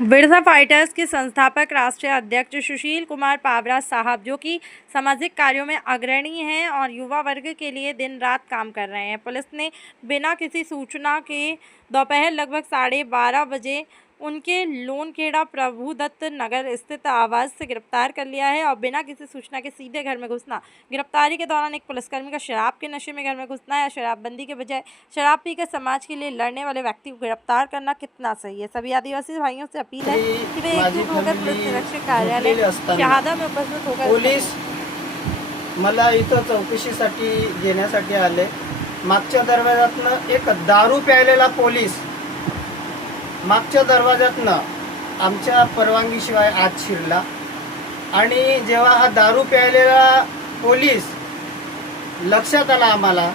Birsa fighters के संस्थापक राष्ट्रीय अध्यक्ष सुशील कुमार पावरा साहब, जो कि सामाजिक कार्यों में अग्रणी हैं और युवा वर्ग के लिए दिन रात काम कर रहे हैं, पुलिस ने बिना किसी सूचना के दोपहर लगभग 12:30 बजे उनके लोनखेड़ा प्रभुदत्त नगर स्थित आवास से गिरफ्तार कर लिया है। और बिना किसी सूचना के सीधे घर में घुसना, गिरफ्तारी के दौरान एक पुलिसकर्मी का शराब के नशे में घर में घुसना या शराबबंदी के बजाय शराब पीकर समाज के लिए लड़ने वाले व्यक्ति को गिरफ्तार करना कितना सही है। सभी आदिवासी भाइयों से अपील है कि वे एकजुट होकर पुलिस निरीक्षक कार्यालय शहादा में उपस्थित होकर पोलीस मला इथं चौकशीसाठी घेण्यासाठी आले। मागच्या दरवाजातनं एक दारू प्यायलेला पोलीस मागच्या दरवाजातनं आमच्या परवानगीशिवाय आत शिरला आणि जेव्हा हा दारू प्यायलेला पोलीस लक्षात आला आम्हाला,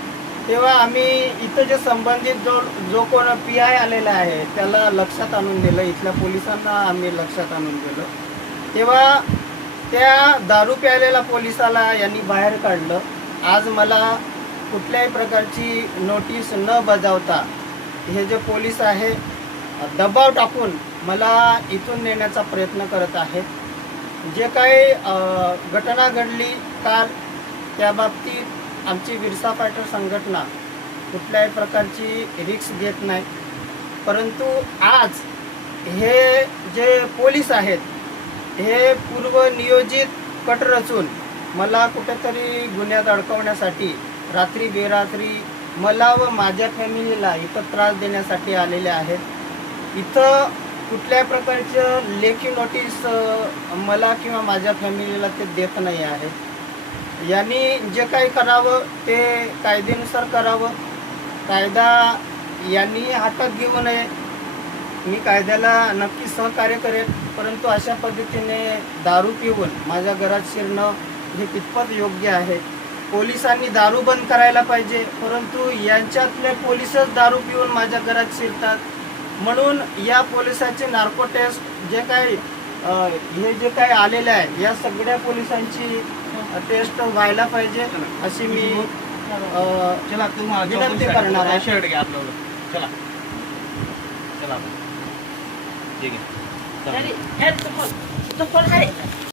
तेव्हा आम्ही इथं जे संबंधित जो कोण PI आलेला आहे त्याला लक्षात आणून दिलं, इथल्या पोलिसांना आम्ही लक्षात आणून दिलं। तेव्हा त्या दारू प्यायलेला पोलिसाला यांनी बाहेर काढलं। आज मला कुठल्याही प्रकारची नोटीस न बजावता हे जे पोलीस आहे दबाव टाकून मला इथून नेण्याचा प्रयत्न करत आहेत। जे काही घटना घडली काल, त्या बाबतीत आमची बिरसा फायटर संघटना कुठल्याही प्रकारची रिस्क घेत नाही, परंतु आज हे जे पोलीस आहेत हे पूर्व नियोजित कट रचून मला कुठेतरी गुन्ह्यात अडकवण्यासाठी रात्री बेरात्री मला व माझ्या फॅमिलीला इथं त्रास देण्यासाठी आलेले आहेत। इथं कुठल्याही प्रकारचं लेखी नोटीस मला किंवा माझ्या फॅमिलीला ते देत नाही आहे। यांनी जे काही करावं ते कायद्यानुसार करावं, कायदा यांनी हातात घेऊ नये। मी कायद्याला नक्की सहकार्य करेन, परंतु अशा पद्धतीने दारू पिऊन माझ्या घरात शिरणं हे कितपत योग्य आहे। पोलिसांनी दारू बंद करायला पाहिजे, परंतु यांच्यातले पोलीसच दारू पिऊन माझ्या घरात शिरतात। म्हणून या पोलिसाचे नार्को टेस्ट जे काही हे जे काही आलेले आहे या सगळ्या पोलिसांची टेस्ट व्हायला पाहिजे अशी मी विनंती करणार आहे। शर्ट घ्या आपलं, चला चला ठीक आहे।